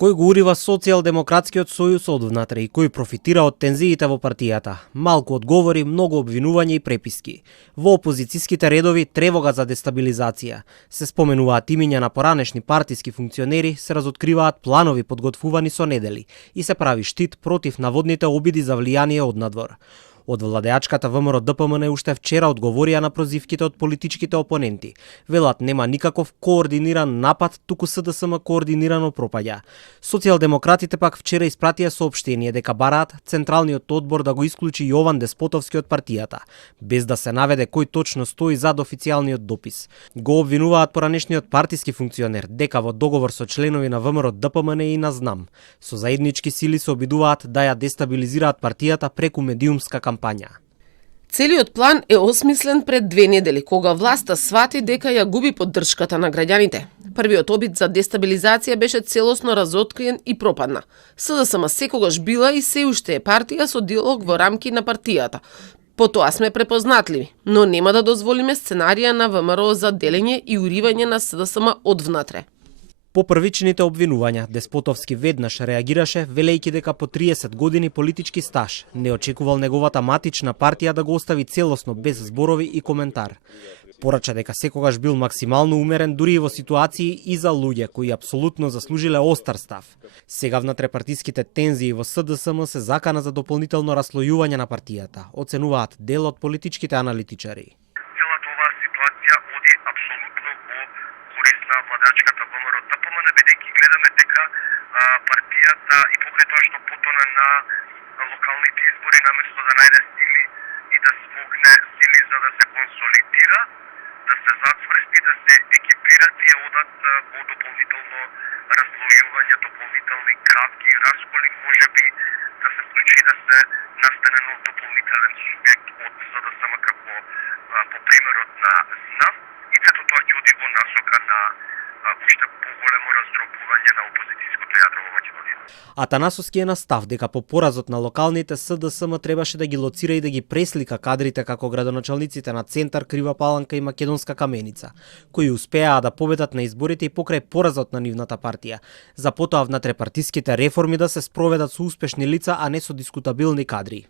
Кој го урива социјалдемократскиот сојуз од внатре и кој профитира од тензиите во партијата? Малку одговори, многу обвинувања и преписки. Во опозицијските редови тревога за дестабилизација. Се споменуваат имиња на поранешни партиски функционери, се разоткриваат планови подготвувани со недели и се прави штит против наводните обиди за влијание од надвор. Од владеачката ВМРО ДПМН уште вчера одговорија на прозивките од политичките опоненти. Велат нема никаков координиран напад, туку СДСМ координирано пропаѓа. Социјалдемократите пак вчера испратија соопштение дека бараат Централниот одбор да го исклучи Јован Деспотовски од партијата, без да се наведе кој точно стои зад официјалниот допис. Го обвинуваат поранешниот партиски функционер дека во договор со членови на ВМРО ДПМН и на ЗНАМ со заеднички сили се обидуваат да ја дестабилизираат партијата преку медиумска кампања. Целиот план е осмислен пред 2 недели, кога власта свати дека ја губи поддршката на граѓаните. Првиот обид за дестабилизација беше целосно разоткриен и пропадна. СДСМ секогаш била и се уште е партија со диалог во рамки на партијата. По тоа сме препознатливи, но нема да дозволиме сценарија на ВМРО за делење и уривање на СДСМ од внатре. По првичните обвинувања, Деспотовски веднаш реагираше, велејќи дека по 30 години политички стаж не очекувал неговата матична партија да го остави целосно без зборови и коментар. Порача дека секогаш бил максимално умерен дури и во ситуации и за луѓе кои апсолутно заслужиле остар став. Сега внатрепартиските тензии во СДСМ се закана за дополнително раслојување на партијата, оценуваат дел од политичките аналитичари. Целата оваа ситуација оди апсолутно во корист на владеачката ВМРО ДПМН, бидејќи гледаме дека партијата и покрај тоа што потона на локалните избори, наместо да најде сили и да смогне сили за да се консолидира, да се зацврсти, да се екипира, тие одат во дополнително разлојување, дополнителни кратки расколи, можеби да се случи да се настане нов дополнителен субјект од СДСМ како по примерот на ЗНАМ, и сето тоа ќе оди во насока на уште поголемо раздробување на опозицијското јадро во Македонија. Атанасовски е на став дека по поразот на локалните СДСМ требаше да ги лоцира и да ги преслика кадрите како градоначалниците на Центар, Крива Паланка и Македонска Каменица, кои успеаа да победат на изборите и покрај поразот на нивната партија, за потоа внатрепартиските реформи да се спроведат со успешни лица, а не со дискутабилни кадри.